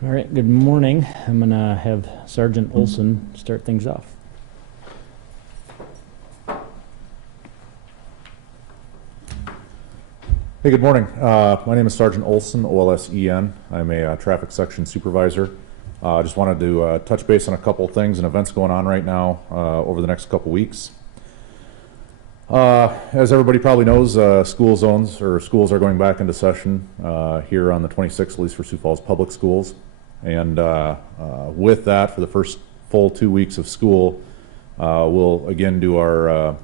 All right, good morning. I'm going to have Sergeant Olson start things off. Hey, good morning. My name is Sergeant Olson, OLSEN. I'm a traffic section supervisor. I just wanted to touch base on a couple things and events going on right now over the next couple weeks. As everybody probably knows, school zones or schools are going back into session here on the 26th, at least for Sioux Falls Public Schools. And with that, for the first full 2 weeks of school, we'll again do our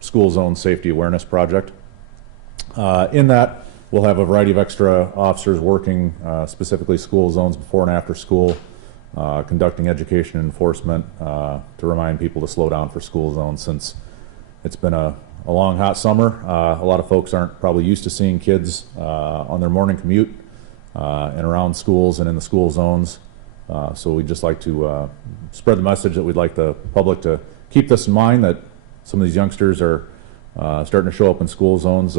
school zone safety awareness project. In that, we'll have a variety of extra officers working specifically school zones before and after school, conducting education and enforcement to remind people to slow down for school zones, since it's been a long, hot summer. A lot of folks aren't probably used to seeing kids on their morning commute and around schools and in the school zones. So we'd just like to spread the message that we'd like the public to keep this in mind, that some of these youngsters are starting to show up in school zones,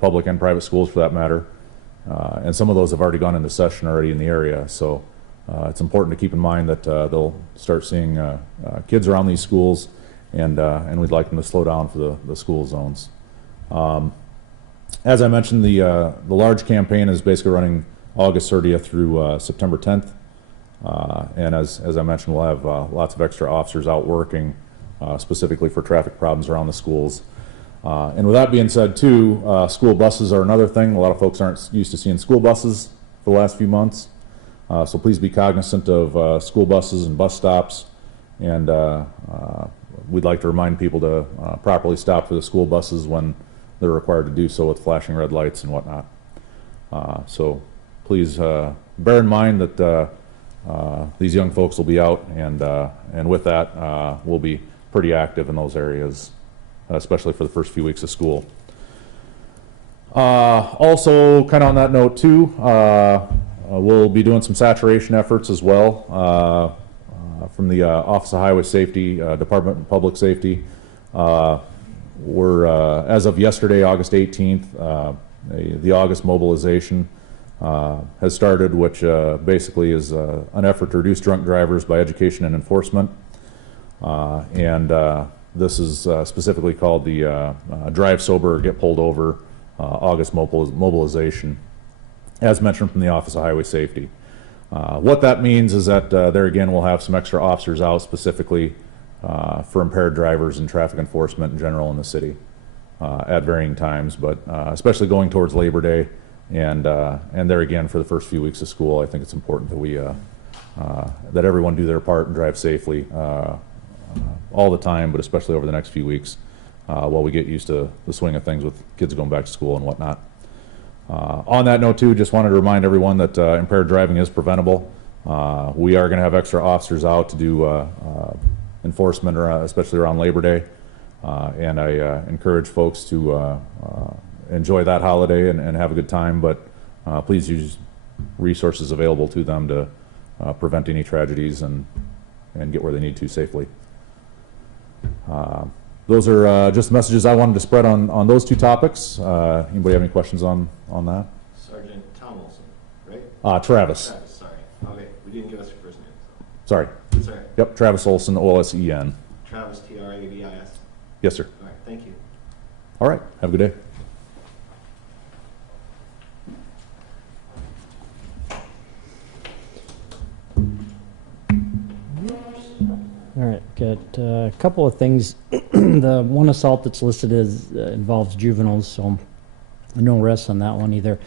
public and private schools for that matter. And some of those have already gone into session already in the area. So it's important to keep in mind that they'll start seeing kids around these schools, and we'd like them to slow down for the school zones. As I mentioned, the large campaign is basically running August 30th through September 10th. And as I mentioned, we'll have lots of extra officers out working specifically for traffic problems around the schools. And with that being said too, school buses are another thing. A lot of folks aren't used to seeing school buses for the last few months. So please be cognizant of school buses and bus stops. And we'd like to remind people to properly stop for the school buses when they're required to do so with flashing red lights and whatnot. So please bear in mind that these young folks will be out, and with that, we'll be pretty active in those areas, especially for the first few weeks of school. Also, kind of on that note too, we'll be doing some saturation efforts as well from the Office of Highway Safety, Department of Public Safety. We're, as of yesterday, August 18th, the August mobilization has started, which basically is an effort to reduce drunk drivers by education and enforcement. This is specifically called the Drive Sober or Get Pulled Over August mobilization, as mentioned from the Office of Highway Safety. What that means is that there again we'll have some extra officers out specifically for impaired drivers and traffic enforcement in general in the city at varying times, but especially going towards Labor Day, and there again for the first few weeks of school, I think it's important that we that everyone do their part and drive safely all the time, but especially over the next few weeks while we get used to the swing of things with kids going back to school and whatnot. On that note too, just wanted to remind everyone that impaired driving is preventable. We are going to have extra officers out to do enforcement, especially around Labor Day, and I encourage folks to enjoy that holiday and have a good time, but please use resources available to them to prevent any tragedies and get where they need to safely. Those are just messages I wanted to spread on those two topics. Anybody have any questions on that? Sergeant Tom Olson, right? Travis. Travis, sorry. Okay, we didn't give us your first name. Sorry. Sorry. Yep, Travis Olson, OLSEN. Travis, Travis. Yes, sir. All right, thank you. All right, have a good day. All right, got a couple of things. The one assault that's listed is involves juveniles, so no arrests on that one either.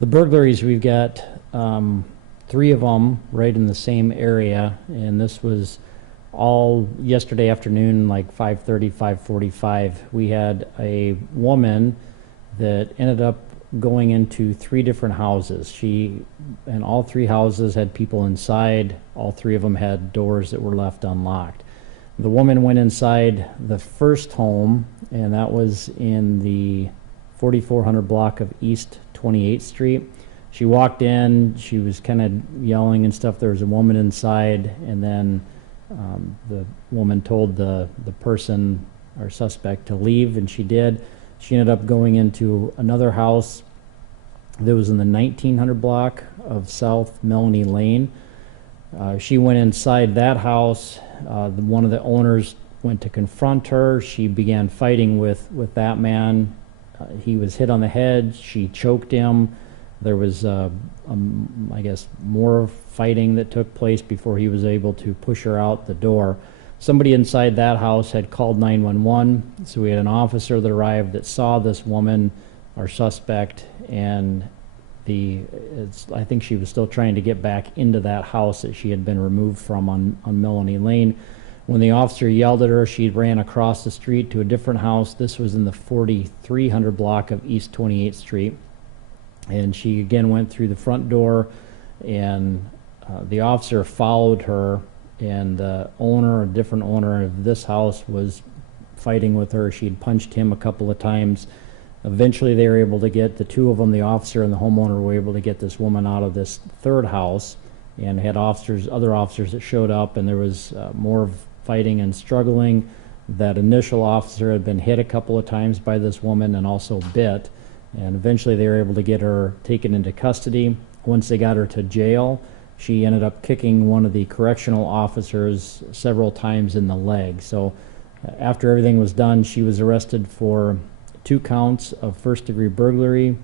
The burglaries, we've got 3 of them right in the same area, and this was all yesterday afternoon, like 5:30, 5:45. We had a woman that ended up going into 3 different houses. And all 3 houses had people inside. All 3 of them had doors that were left unlocked. The woman went inside the first home, and that was in the 4400 block of East 28th Street. She walked in, she was kind of yelling and stuff. There was a woman inside, and then the woman told the person, our suspect, to leave, and she did. She ended up going into another house that was in the 1900 block of South Melanie Lane. She went inside that house. One of the owners went to confront her. She began fighting with that man. He was hit on the head. She choked him. There was, I guess, more fighting that took place before he was able to push her out the door. Somebody inside that house had called 911, so we had an officer that arrived that saw this woman, our suspect, and I think she was still trying to get back into that house that she had been removed from on Melanie Lane. When the officer yelled at her, she ran across the street to a different house. This was in the 4300 block of East 28th Street. And she again went through the front door, and the officer followed her, and the owner, a different owner of this house, was fighting with her. She had punched him a couple of times. Eventually they were able to get, the two of them, the officer and the homeowner, were able to get this woman out of this third house, and had other officers that showed up, and there was more fighting and struggling. That initial officer had been hit a couple of times by this woman and also bit, and eventually they were able to get her taken into custody. Once they got her to jail, she ended up kicking one of the correctional officers several times in the leg. So after everything was done, she was arrested for 2 counts of first-degree burglary.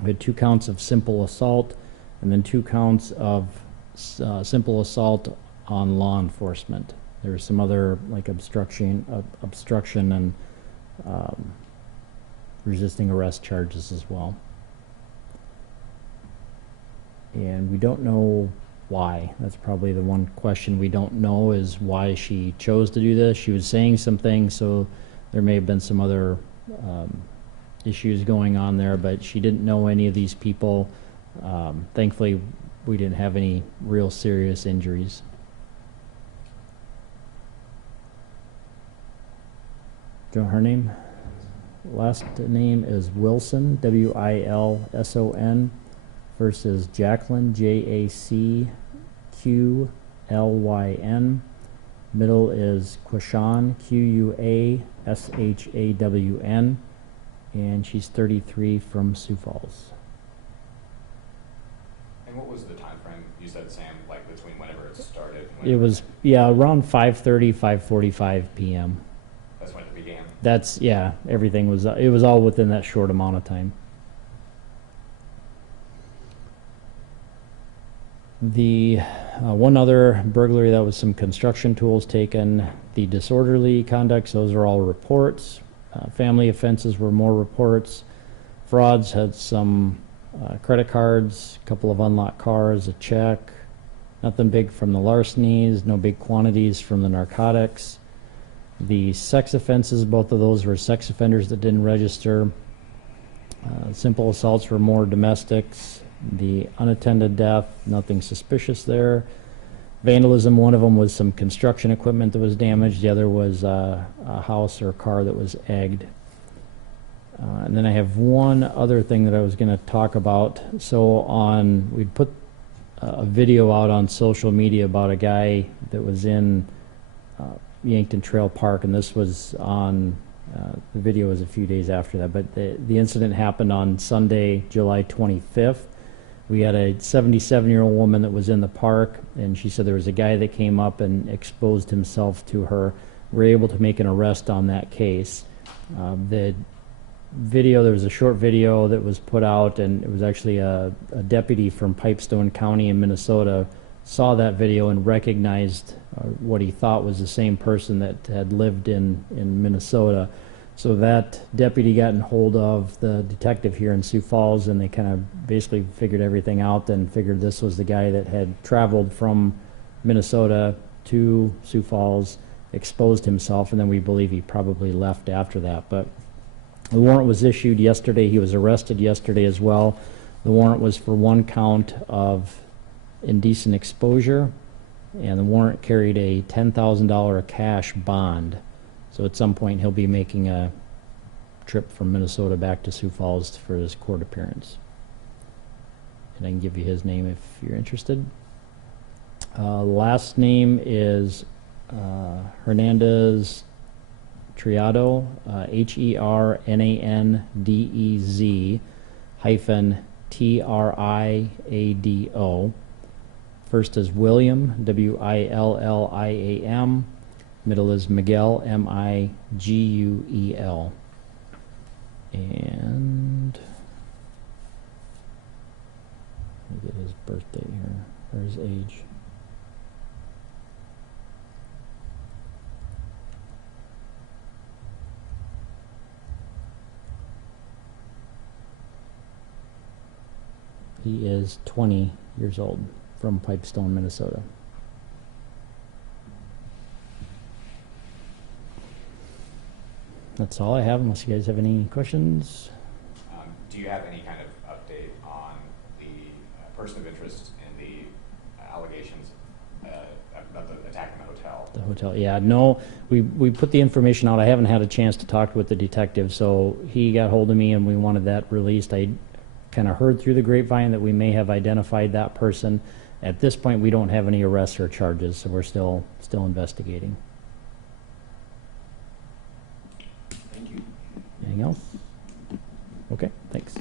We had 2 counts of simple assault, and then 2 counts of simple assault on law enforcement. There was some other, like, obstruction and resisting arrest charges as well. And we don't know why. That's probably the one question we don't know, is why she chose to do this. She was saying some things, so there may have been some other issues going on there, but she didn't know any of these people. Thankfully, we didn't have any real serious injuries. Do you know her name? Last name is Wilson, W-I-L-S-O-N. First is Jacqueline, J-A-C-Q-L-Y-N. Middle is Quashawn, Q-U-A-S-H-A-W-N. And she's 33, from Sioux Falls. And what was the time frame? You said, Sam, like between whenever it started? It was, yeah, around 5:30, 5:45 p.m. That's when it began? That's, yeah, everything was, it was all within that short amount of time. The one other burglary, that was some construction tools taken. The disorderly conducts, those are all reports. Family offenses were more reports. Frauds had some credit cards, a couple of unlocked cars, a check. Nothing big from the larcenies, no big quantities from the narcotics. The sex offenses, both of those were sex offenders that didn't register. Simple assaults were more domestics. The unattended death, nothing suspicious there. Vandalism, one of them was some construction equipment that was damaged. The other was a house or a car that was egged. And then I have one other thing that I was going to talk about. So we'd put a video out on social media about a guy that was in Yankton Trail Park, and this was on, the video was a few days after that, but the incident happened on Sunday, July 25th. We had a 77-year-old woman that was in the park, and she said there was a guy that came up and exposed himself to her. We were able to make an arrest on that case. The video, there was a short video that was put out, and it was actually a deputy from Pipestone County in Minnesota saw that video and recognized what he thought was the same person that had lived in Minnesota. So that deputy got in hold of the detective here in Sioux Falls, and they kind of basically figured everything out and figured this was the guy that had traveled from Minnesota to Sioux Falls, exposed himself, and then we believe he probably left after that. But the warrant was issued yesterday. He was arrested yesterday as well. The warrant was for 1 count of indecent exposure, and the warrant carried a $10,000 cash bond. So at some point he'll be making a trip from Minnesota back to Sioux Falls for his court appearance. And I can give you his name if you're interested. Last name is Hernandez Triado, Hernandez Triado. First is William, William. Middle is Miguel, Miguel. And let me get his birthday here, or his age. He is 20 years old, from Pipestone, Minnesota. That's all I have, unless you guys have any questions. Do you have any kind of update on the person of interest in the allegations about the attack in the hotel? The hotel, yeah, no, we put the information out. I haven't had a chance to talk with the detective, so he got hold of me and we wanted that released. I kind of heard through the grapevine that we may have identified that person. At this point, we don't have any arrests or charges, so we're still investigating. Thank you. Anything else? Okay, thanks.